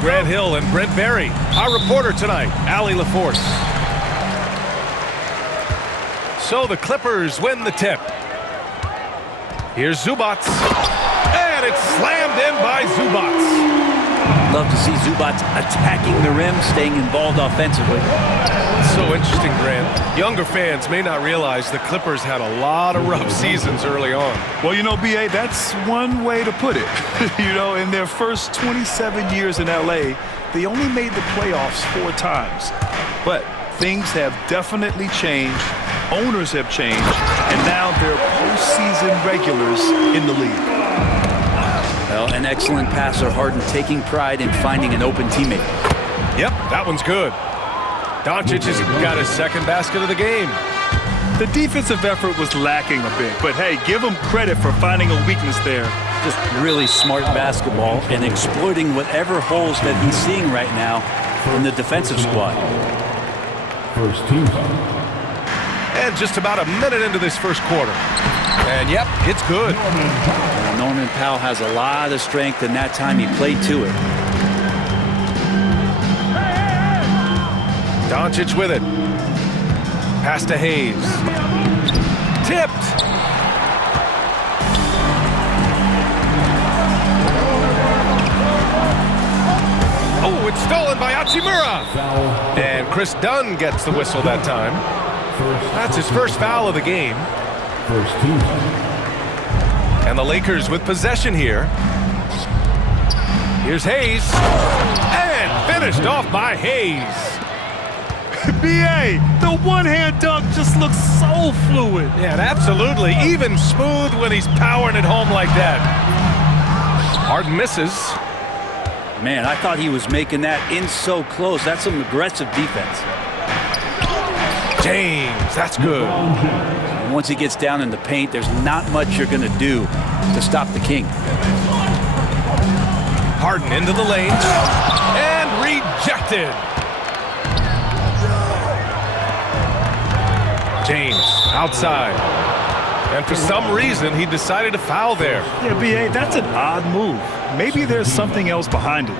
Grant Hill and Brent Berry. Our reporter tonight, Allie LaForce. So the Clippers win the tip. Here's Zubats. And it's slammed in by Zubats. Love to see Zubats attacking the rim, staying involved offensively. So interesting, Grant. Younger fans may not realize the Clippers had a lot of rough seasons early on. Well, you know, B.A., that's one way to put it. You know, in their first 27 years in L.A., they only made the playoffs 4 times. But things have definitely changed. Owners have changed. And now they're postseason regulars in the league. Well, an excellent passer, Harden taking pride in finding an open teammate. Yep, that one's good. Doncic has got his second basket of the game. The defensive effort was lacking a bit, but hey, give him credit for finding a weakness there. Just really smart basketball and exploiting whatever holes that he's seeing right now in the defensive squad. First team. And just about a minute into this first quarter. And yep, it's good. Norman Powell has a lot of strength, and that time he played to it. Doncic with it. Pass to Hayes. Tipped. Oh, it's stolen by Hachimura. And Chris Dunn gets the whistle that time. That's his first foul of the game. First team. And the Lakers with possession here. Here's Hayes. And finished off by Hayes. B.A., the one-hand dunk just looks so fluid. Yeah, absolutely. Even smooth when he's powering it home like that. Harden misses. Man, I thought he was making that in so close. That's some aggressive defense. James, that's good. Once he gets down in the paint, there's not much you're going to do to stop the King. Harden into the lane. And rejected. James outside. And for some reason, he decided to foul there. Yeah, B.A., that's an odd move. Maybe there's something else behind it.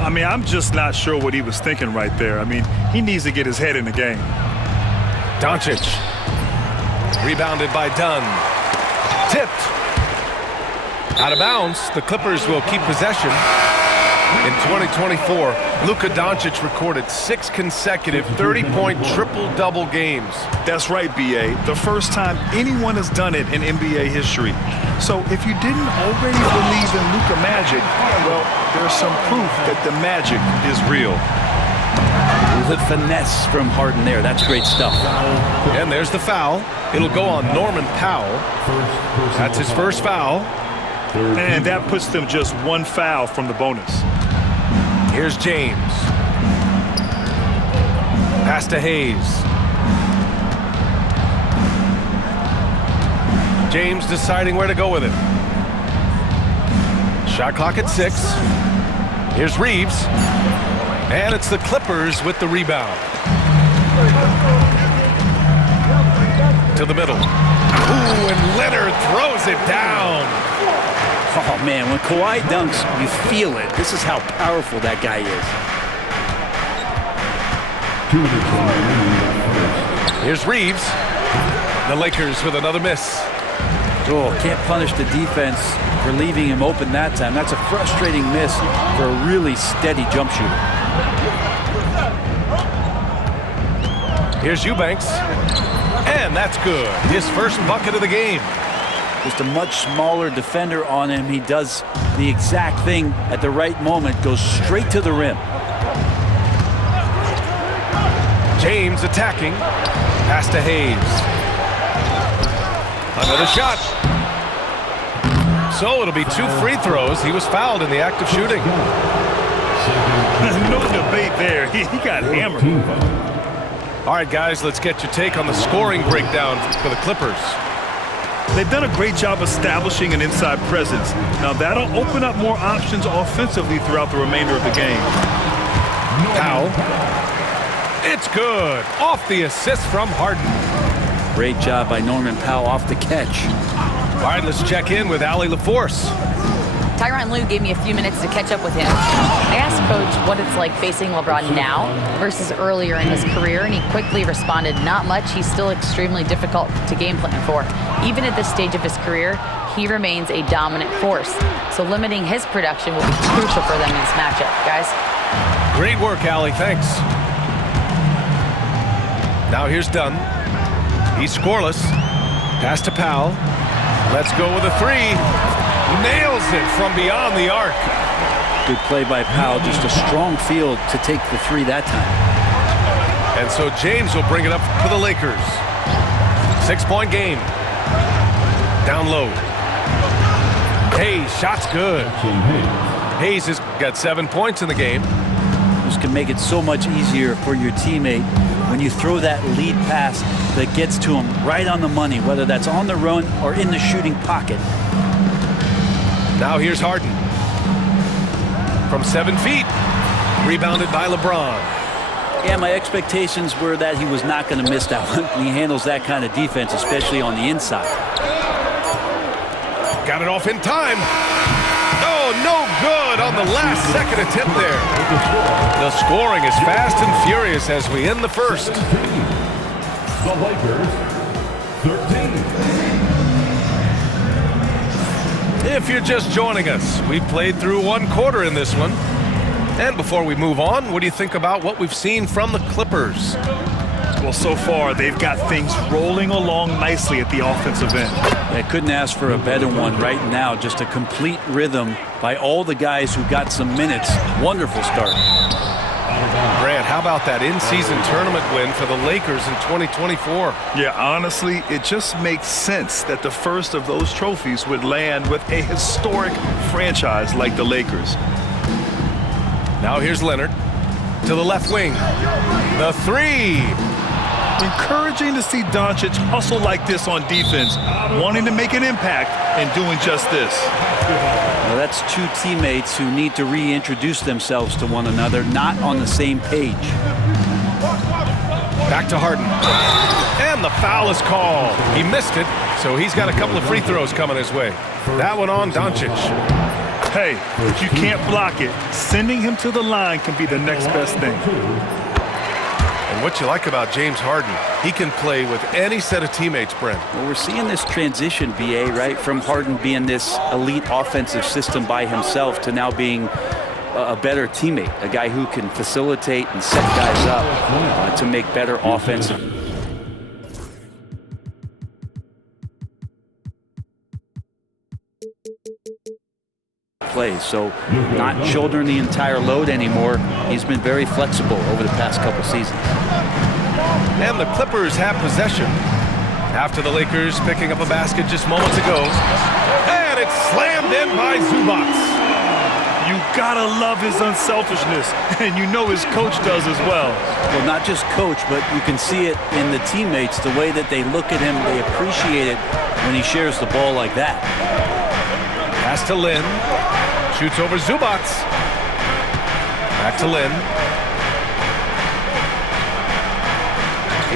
I mean, I'm just not sure what he was thinking right there. I mean, he needs to get his head in the game. Doncic. Rebounded by Dunn. Tipped. Out of bounds. The Clippers will keep possession. In 2024, Luka Doncic recorded 6 consecutive 30-point triple-double games. That's right, B.A. The first time anyone has done it in NBA history. So if you didn't already believe in Luka magic, well, there's some proof that the magic is real. The finesse from Harden there. That's great stuff. And there's the foul. It'll go on Norman Powell. That's his first foul. And that puts them just 1 foul from the bonus. Here's James. Pass to Hayes. James deciding where to go with it. Shot clock at 6. Here's Reeves. And it's the Clippers with the rebound. To the middle. Ooh, and Leonard throws it down. Oh, man, when Kawhi dunks, you feel it. This is how powerful that guy is. Here's Reeves. The Lakers with another miss. Oh, can't punish the defense for leaving him open that time. That's a frustrating miss for a really steady jump shooter. Here's Eubanks. And that's good. His first bucket of the game. Just a much smaller defender on him. He does the exact thing at the right moment, goes straight to the rim. James attacking. Pass to Hayes. Another shot. So it'll be 2 free throws. He was fouled in the act of shooting. No debate there. He got hammered. All right, guys, let's get your take on the scoring breakdown for the Clippers. They've done a great job establishing an inside presence. Now, that'll open up more options offensively throughout the remainder of the game. Powell. It's good. Off the assist from Harden. Great job by Norman Powell off the catch. All right, let's check in with Allie LaForce. Tyronn Lue gave me a few minutes to catch up with him. I asked what it's like facing LeBron now versus earlier in his career, and he quickly responded, not much. He's still extremely difficult to game plan for. Even at this stage of his career, he remains a dominant force. So limiting his production will be crucial for them in this matchup, guys. Great work, Allie. Thanks. Now here's Dunn. He's scoreless. Pass to Powell. Let's go with a three. Nails it from beyond the arc. Good play by Powell. Just a strong field to take the three that time. And so James will bring it up for the Lakers. 6-point game. Down low. Hayes, shot's good. Hayes has got 7 points in the game. This can make it so much easier for your teammate when you throw that lead pass that gets to him right on the money, whether that's on the run or in the shooting pocket. Now here's Harden. From 7 feet. Rebounded by LeBron. Yeah, my expectations were that he was not going to miss that one. He handles that kind of defense, especially on the inside. Got it off in time. Oh, no good on the last second attempt there. The scoring is fast and furious as we end the first. The Lakers, 13. If you're just joining us, we've played through 1 quarter in this one. And before we move on, what do you think about what we've seen from the Clippers? Well, so far, they've got things rolling along nicely at the offensive end. I couldn't ask for a better one right now. Just a complete rhythm by all the guys who got some minutes. Wonderful start. Grant, how about that in-season tournament win for the Lakers in 2024? Yeah, honestly, it just makes sense that the first of those trophies would land with a historic franchise like the Lakers. Now here's Leonard to the left wing. The three. Encouraging to see Doncic hustle like this on defense, wanting to make an impact and doing just this. Well, that's two teammates who need to reintroduce themselves to one another, not on the same page. Back to Harden. And the foul is called. He missed it, so he's got a couple of free throws coming his way. That one on Doncic. Hey, if you can't block it, sending him to the line can be the next best thing. And what you like about James Harden, he can play with any set of teammates, Brent. Well, we're seeing this transition, BA, right? From Harden being this elite offensive system by himself to now being a better teammate, a guy who can facilitate and set guys up to make better offensive plays. So not shouldering the entire load anymore. He's been very flexible over the past couple seasons. And the Clippers have possession after the Lakers picking up a basket just moments ago. And it's slammed in by Zubac. You gotta love his unselfishness, and you know his coach does as well. Well, not just coach, but you can see it in the teammates, the way that they look at him. They appreciate it when he shares the ball like that. Pass to Lin. Shoots over Zubac. Back to Lin.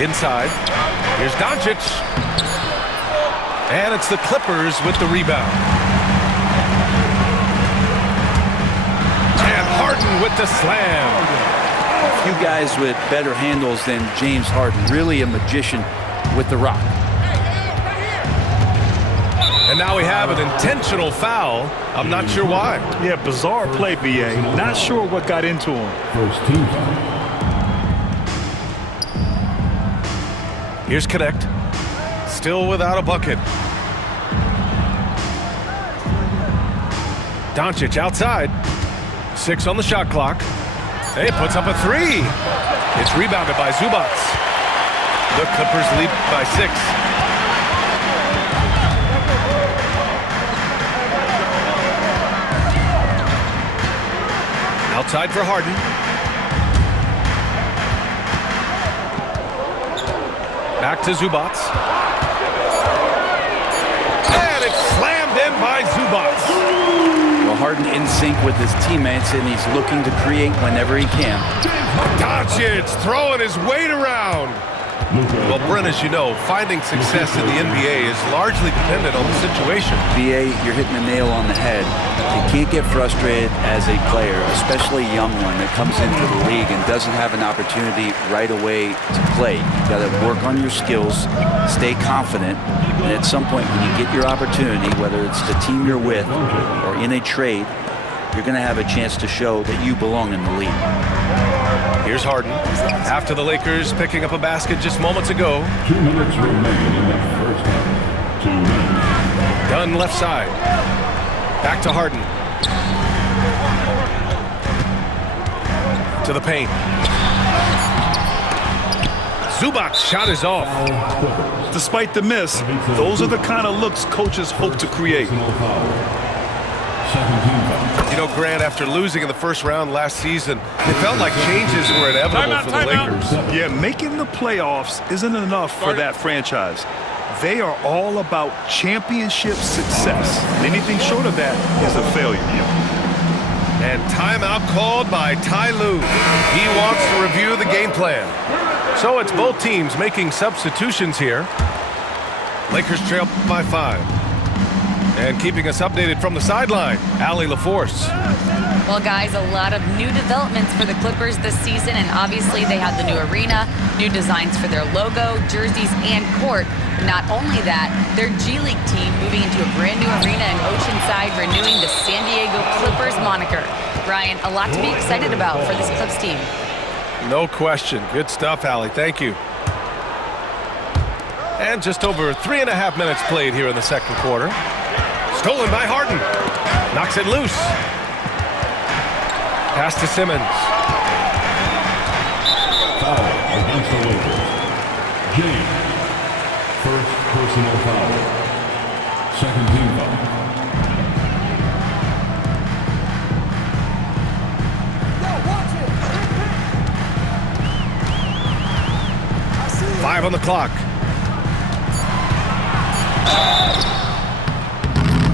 Inside. Here's Doncic. And it's the Clippers with the rebound. And Harden with the slam. A few guys with better handles than James Harden. Really a magician with the rock. And now we have an intentional foul. I'm not sure why. Yeah, bizarre play, BA. Not sure what got into him. First team. Here's Connect. Still without a bucket. Doncic outside. 6 on the shot clock. He puts up a three. It's rebounded by Zubac. The Clippers lead by 6. Outside for Harden. Back to Zubac. And it's slammed in by Zubac. Well, Harden in sync with his teammates, and he's looking to create whenever he can. Doncic throwing his weight around. Well, Brent, as you know, finding success in the NBA is largely dependent on the situation. BA, you're hitting the nail on the head. You can't get frustrated as a player, especially a young one that comes into the league and doesn't have an opportunity right away to play. You got to work on your skills, stay confident, and at some point when you get your opportunity, whether it's the team you're with or in a trade, you're going to have a chance to show that you belong in the league. Here's Harden. After the Lakers picking up a basket just moments ago. 2 minutes remaining in the first half. 2 minutes. Dunn left side. Back to Harden. To the paint. Zubac's shot is off. Despite the miss, those are the kind of looks coaches hope to create. You know, Grant, after losing in the first round last season, it felt like changes were inevitable for the Lakers. Yeah, making the playoffs isn't enough for that franchise. They are all about championship success. Anything short of that is a failure. And timeout called by Ty Lue. He wants to review the game plan. So it's both teams making substitutions here. Lakers trail by 5. And keeping us updated from the sideline, Allie LaForce. Well, guys, a lot of new developments for the Clippers this season, and obviously they have the new arena, new designs for their logo, jerseys, and court. Not only that, their G League team moving into a brand new arena in Oceanside, renewing the San Diego Clippers moniker. Brian, a lot to be excited about for this Clips team. No question. Good stuff, Allie. Thank you. And just over 3.5 minutes played here in the second quarter. Stolen by Harden. Knocks it loose. Pass to Simmons. Foul against the Lakers. James. First personal foul. Second team foul. Five on the clock.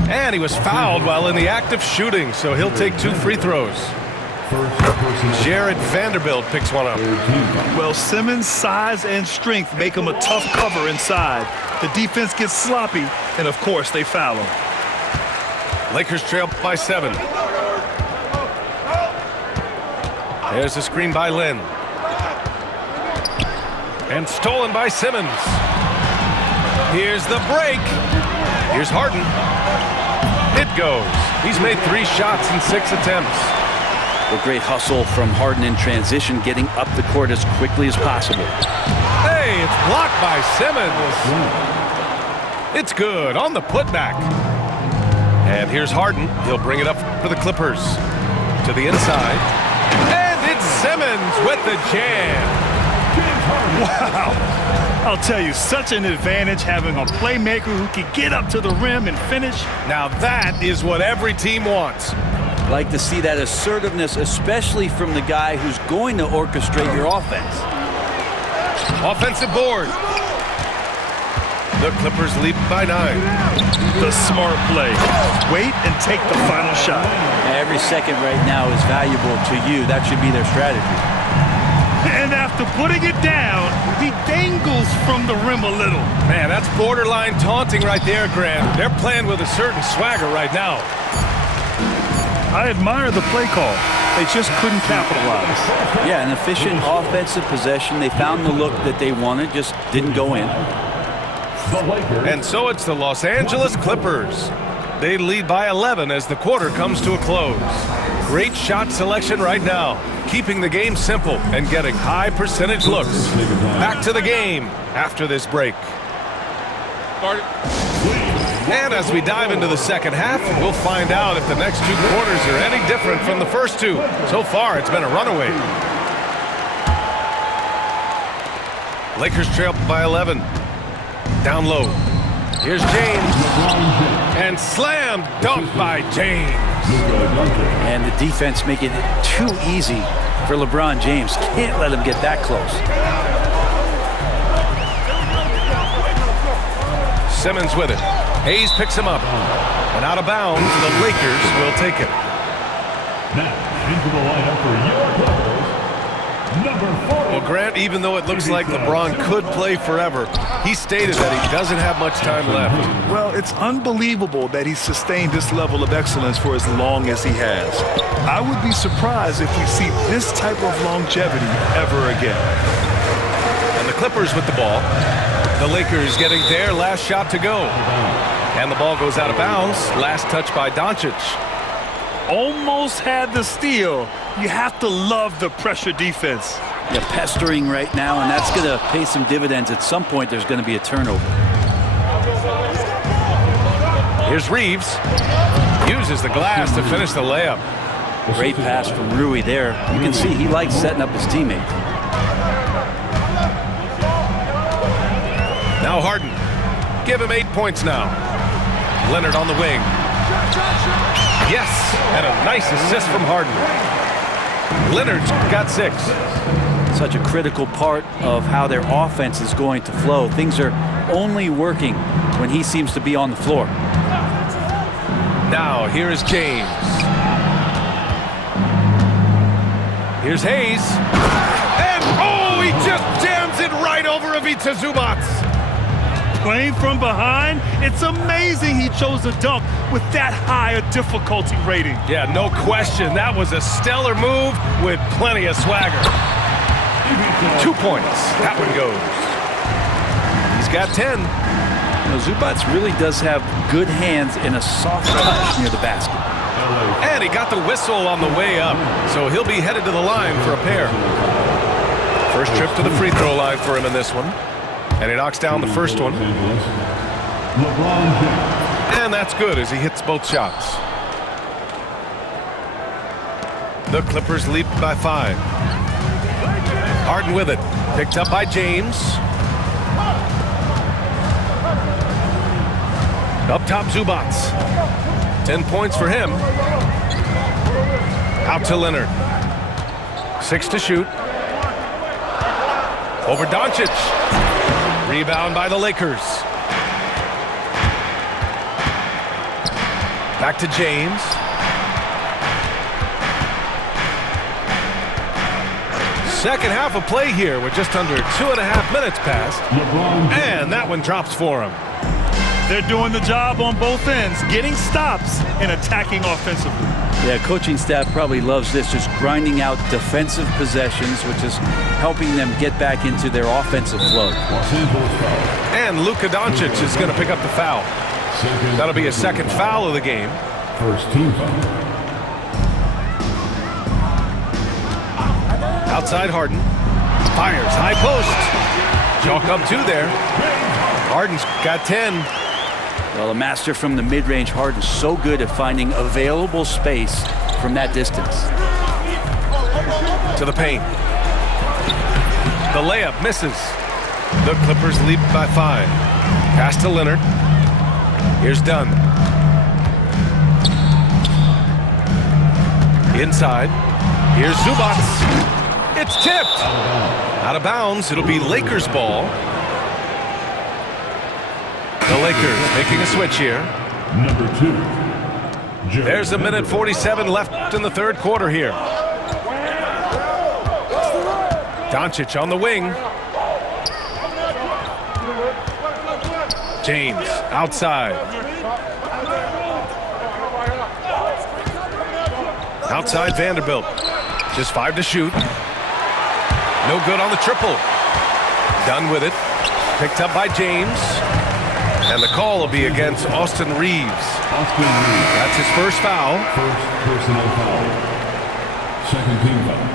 And he was fouled while in the act of shooting, so he'll take 2 free throws. Jared Vanderbilt picks one up. Well, Simmons' size and strength make him a tough cover inside. The defense gets sloppy, and of course, they foul him. Lakers trail by 7. There's a screen by Lynn. And stolen by Simmons. Here's the break. Here's Harden. It goes. He's made 3 shots in 6 attempts. A great hustle from Harden in transition, getting up the court as quickly as possible. Hey, it's blocked by Simmons. It's good on the putback. And here's Harden. He'll bring it up for the Clippers. To the inside. And it's Simmons with the jam. Wow. I'll tell you, such an advantage having a playmaker who can get up to the rim and finish. Now that is what every team wants. Like to see that assertiveness, especially from the guy who's going to orchestrate your offense. Offensive board. The Clippers lead by 9. The smart play. Wait and take the final shot. Every second right now is valuable to you. That should be their strategy. And after putting it down, he dangles from the rim a little. Man, that's borderline taunting right there, Grant. They're playing with a certain swagger right now. I admire the play call. They just couldn't capitalize. Yeah, an efficient offensive possession. They found the look that they wanted, just didn't go in. And so it's the Los Angeles Clippers. They lead by 11 as the quarter comes to a close. Great shot selection right now, keeping the game simple and getting high percentage looks. Back to the game after this break. And as we dive into the second half, we'll find out if the next 2 quarters are any different from the first 2. So far, it's been a runaway. Lakers trail by 11. Down low. Here's James. And slam dunk by James. And the defense making it too easy for LeBron James. Can't let him get that close. Simmons with it. Hayes picks him up. And out of bounds, the Lakers will take it. Now, into the lineup for your Clippers, number Well, Grant, even though it looks like LeBron could play forever, he stated that he doesn't have much time left. Well, it's unbelievable that he's sustained this level of excellence for as long as he has. I would be surprised if we see this type of longevity ever again. And the Clippers with the ball. The Lakers getting their last shot to go. And the ball goes out of bounds. Last touch by Doncic. Almost had the steal. You have to love the pressure defense. Yeah, pestering right now, and that's going to pay some dividends. At some point, there's going to be a turnover. Here's Reeves. Uses the glass to finish the layup. Great pass from Rui there. You can see he likes setting up his teammate. Now Harden. Give him 8 points now. Leonard on the wing. Yes, and a nice assist from Harden. Leonard's got 6. Such a critical part of how their offense is going to flow. Things are only working when he seems to be on the floor. Now here is James. Here's Hayes. And oh, he just jams it right over Ivica Zubac. Playing from behind, it's amazing he chose a dunk with that high a difficulty rating. Yeah, no question. That was a stellar move with plenty of swagger. 2 points. That one goes. He's got 10. You know, Zubac really does have good hands and a soft touch near the basket. And he got the whistle on the way up, so he'll be headed to the line for a pair. First trip to the free throw line for him in this one. And he knocks down the first one. And that's good as he hits both shots. The Clippers lead by 5. Harden with it. Picked up by James. Up top, Zubac. 10 points for him. Out to Leonard. 6 to shoot. Over Doncic. Rebound by the Lakers. Back to James. Second half of play here with just under 2.5 minutes passed. And that one drops for him. They're doing the job on both ends, getting stops and attacking offensively. Yeah, coaching staff probably loves this, just grinding out defensive possessions, which is helping them get back into their offensive flow. And Luka Doncic is going to pick up the foul. That'll be a second foul of the game. First team foul. Outside Harden. Fires, high post. Chalk up 2 there. Harden's got 10. Well, a master from the mid-range. Harden's so good at finding available space from that distance. To the paint. The layup misses. The Clippers lead by 5. Pass to Leonard. Here's Dunn. Inside. Here's Zubac. It's tipped. Out of bounds. It'll be Lakers ball. The Lakers making a switch here. Number 2. There's a minute 47 left in the third quarter here. Doncic on the wing. James outside. Outside Vanderbilt. Just 5 to shoot. No good on the triple. Done with it. Picked up by James. And the call will be against Austin Reeves. That's his first foul. First personal foul. Second team foul.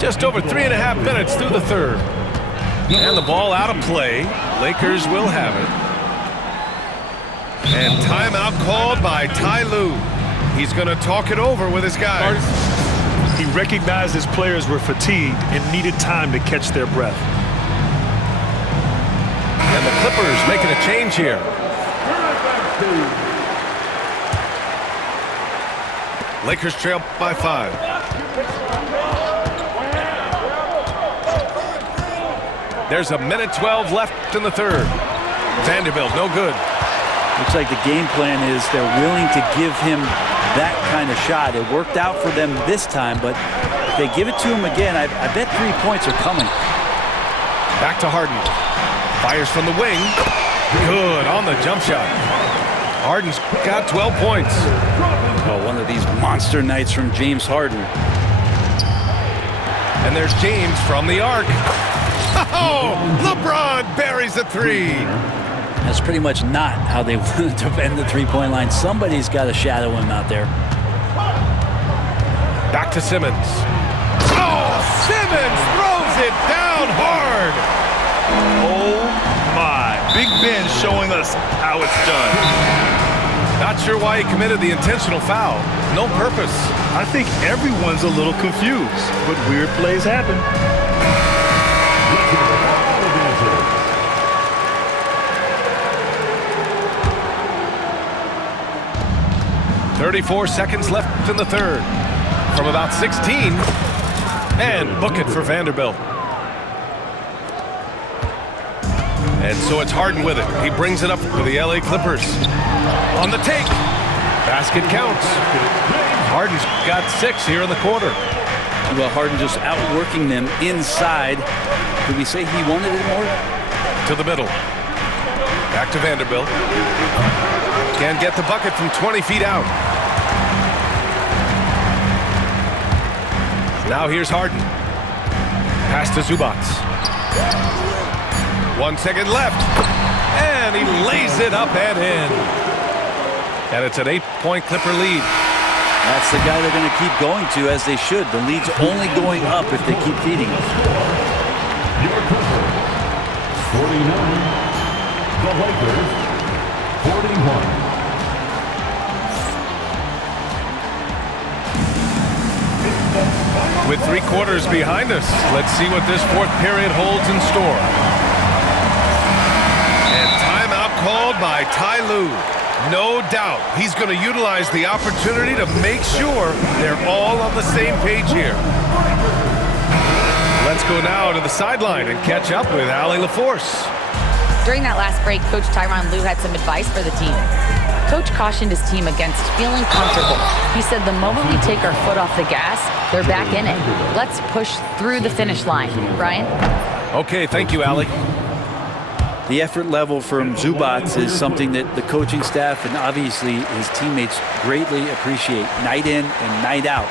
Just over 3.5 minutes through the third. And the ball out of play. Lakers will have it. And timeout called by Ty Lue. He's going to talk it over with his guys. He recognized his players were fatigued and needed time to catch their breath. And the Clippers making a change here. Lakers trail by 5. There's a minute 12 left in the third. Vanderbilt, no good. Looks like the game plan is they're willing to give him that kind of shot. It worked out for them this time, but If they give it to him again, I bet 3 points are coming. Back to Harden. Fires from the wing. Good on the jump shot. Harden's got 12 points. Oh, one of these monster nights from James Harden. And there's James from the arc. Oh, LeBron buries a three. That's pretty much not how they want to defend the three-point line. Somebody's got to shadow him out there. Back to Simmons. Oh, Simmons throws it down hard. Oh, my. Big Ben showing us how it's done. Not sure why he committed the intentional foul. No purpose. I think everyone's a little confused, but weird plays happen. 34 seconds left in the third. From about 16. And book it for Vanderbilt. And so it's Harden with it. He brings it up for the LA Clippers. On the take. Basket counts. Harden's got 6 here in the quarter. Well, Harden just outworking them inside. Could we say he wanted it more? To the middle. Back to Vanderbilt. Can't get the bucket from 20 feet out. Now here's Harden. Pass to Zubac. 1 second left. And he lays it up and in. And it's an 8-point Clipper lead. That's the guy they're going to keep going to, as they should. The lead's only going up if they keep feeding us. Your Clipper, 49. The Lakers, 41. With 3 quarters behind us, let's see what this fourth period holds in store. And timeout called by Ty Lue. No doubt he's going to utilize the opportunity to make sure they're all on the same page here. Let's go now to the sideline and catch up with Allie LaForce. During that last break, Coach Tyronn Lue had some advice for the team. Coach cautioned his team against feeling comfortable. He said the moment we take our foot off the gas, they're back in it. Let's push through the finish line. Brian? Okay, thank you, Allie. The effort level from Zubac is something that the coaching staff and obviously his teammates greatly appreciate. Night in and night out,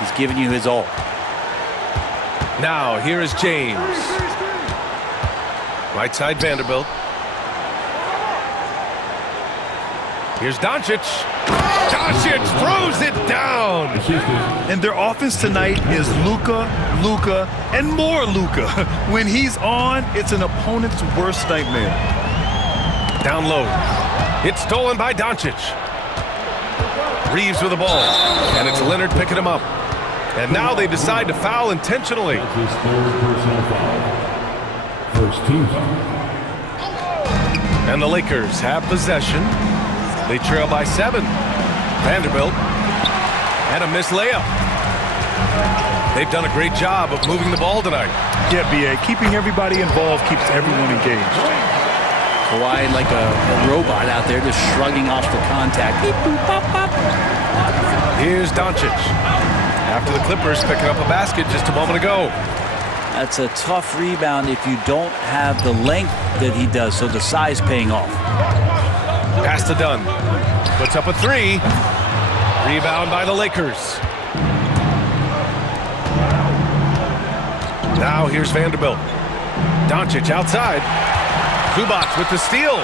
he's giving you his all. Now, here is James. Right side Vanderbilt. Here's Doncic. Doncic throws it down. And their offense tonight is Luka, and more Luka. When he's on, it's an opponent's worst nightmare. Down low. It's stolen by Doncic. Reeves with the ball. And it's Leonard picking him up. And now they decide to foul intentionally. That's his third personal foul. First team foul. And the Lakers have possession. They trail by 7. Vanderbilt. And a missed layup. They've done a great job of moving the ball tonight. Yeah, B.A., keeping everybody involved keeps everyone engaged. Kawhi like a robot out there just shrugging off the contact. Beep, boop, pop, pop. Here's Doncic. After the Clippers picking up a basket just a moment ago. That's a tough rebound if you don't have the length that he does, so the size paying off. Pass to Dunn. Puts up a 3. Rebound by the Lakers. Now here's Vanderbilt. Doncic outside. Zubac with the steal.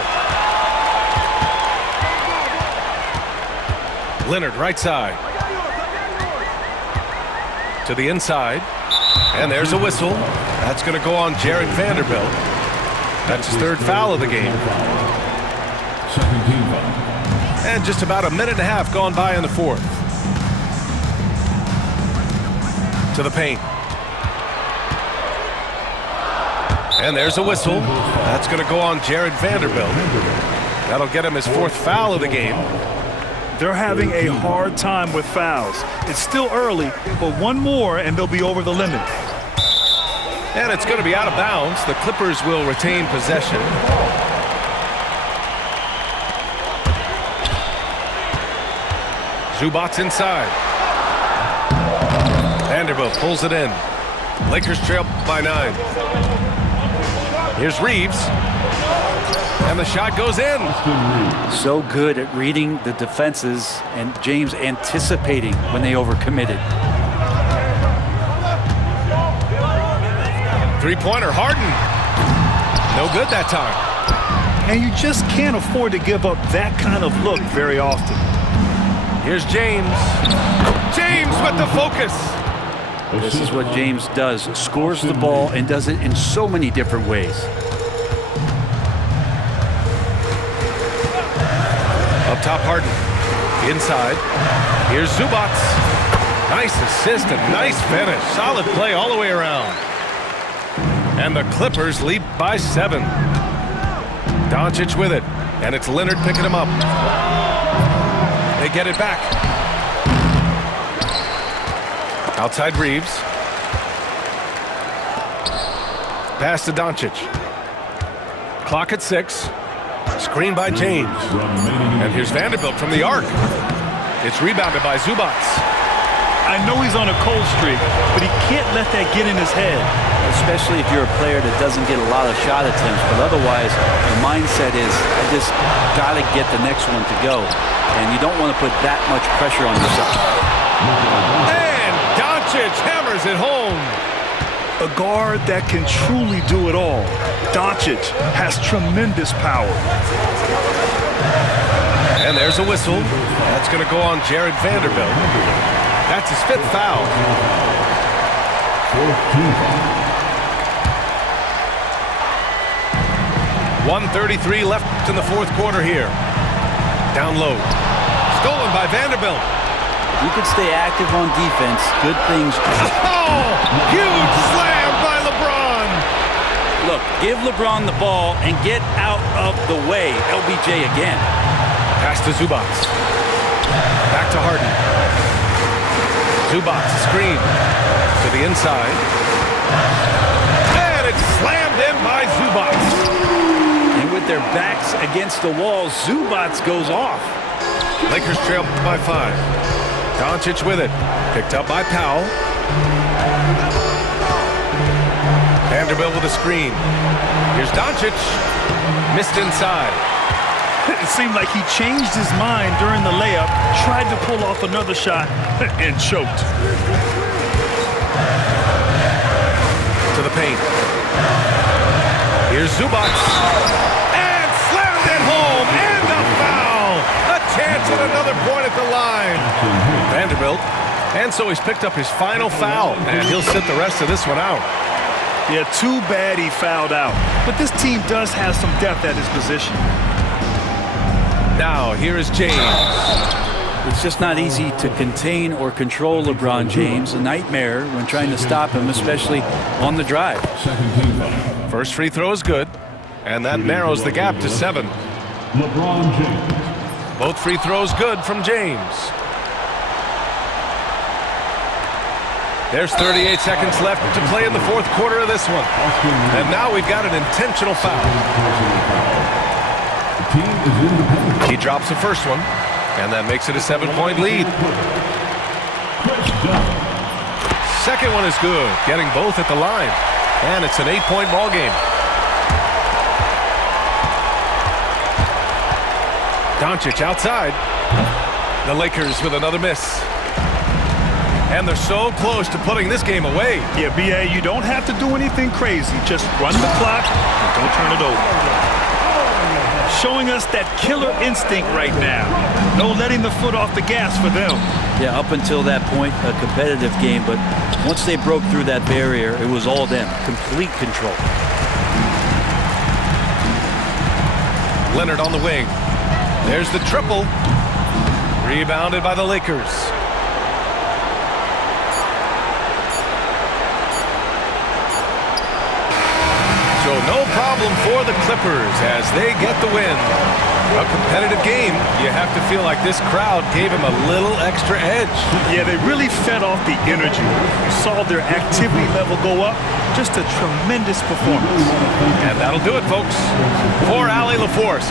Leonard right side. To the inside. And there's a whistle. That's going to go on Jared Vanderbilt. That's his third foul of the game. Second team foul. And just about a minute and a half gone by in the fourth. To the paint. And there's a whistle. That's going to go on Jared Vanderbilt. That'll get him his fourth foul of the game. They're having a hard time with fouls. It's still early, but one more and they'll be over the limit. And it's going to be out of bounds. The Clippers will retain possession. Zubac inside. And Vanderbilt pulls it in. Lakers trail by 9. Here's Reeves. And the shot goes in. So good at reading the defenses, and James anticipating when they overcommitted. Three-pointer, Harden. No good that time. And you just can't afford to give up that kind of look very often. Here's James. James with the focus. This is what James does. Scores the ball and does it in so many different ways. Up top, Harden. Inside. Here's Zubac. Nice assist and nice finish. Solid play all the way around. And the Clippers lead by 7. Doncic with it. And it's Leonard picking him up. They get it back. Outside Reeves. Pass to Doncic. Clock at 6. Screen by James. And here's Vanderbilt from the arc. It's rebounded by Zubac. I know he's on a cold streak, but he can't let that get in his head. Especially if you're a player that doesn't get a lot of shot attempts, but otherwise the mindset is, I just gotta get the next one to go, and you don't want to put that much pressure on yourself. And Doncic hammers it home. A guard that can truly do it all. Doncic has tremendous power. And there's a whistle. That's going to go on Jared Vanderbilt. That's his 5th foul. 1:33 left in the 4th quarter here. Down low. Stolen by Vanderbilt. If you could stay active on defense, good things. Oh! Huge slam by LeBron. Look, give LeBron the ball and get out of the way. LBJ again. Pass to Zubac. Back to Harden. Zubac, screen to the inside. And it's slammed in by Zubac. And with their backs against the wall, Zubac goes off. Lakers trail by 5. Doncic with it. Picked up by Powell. Vanderbilt with a screen. Here's Doncic. Missed inside. It seemed like he changed his mind during the layup, tried to pull off another shot, and choked. To the paint. Here's Zubac. And slammed it home. And a foul. A chance at another point at the line. Vanderbilt. And so he's picked up his final foul. And he'll sit the rest of this one out. Yeah, too bad he fouled out. But this team does have some depth at his position. Now, here is James. It's just not easy to contain or control LeBron James. A nightmare when trying to stop him, especially on the drive. First free throw is good, and that narrows the gap to 7. LeBron James. Both free throws good from James. There's 38 seconds left to play in the 4th quarter of this one. And now we've got an intentional foul. He drops the first one, and that makes it a 7-point lead. Second one is good, getting both at the line. And it's an 8-point ball game. Doncic outside. The Lakers with another miss. And they're so close to putting this game away. Yeah, B.A., you don't have to do anything crazy. Just run the clock and don't turn it over. Showing us that killer instinct right now. No letting the foot off the gas for them. Yeah, up until that point, a competitive game, but once they broke through that barrier, it was all them. Complete control. Leonard on the wing. There's the triple. Rebounded by the Lakers. So no problem for the Clippers as they get the win. A competitive game. You have to feel like this crowd gave him a little extra edge. Yeah, they really fed off the energy. You saw their activity level go up. Just a tremendous performance. And that'll do it, folks. For Allie LaForce.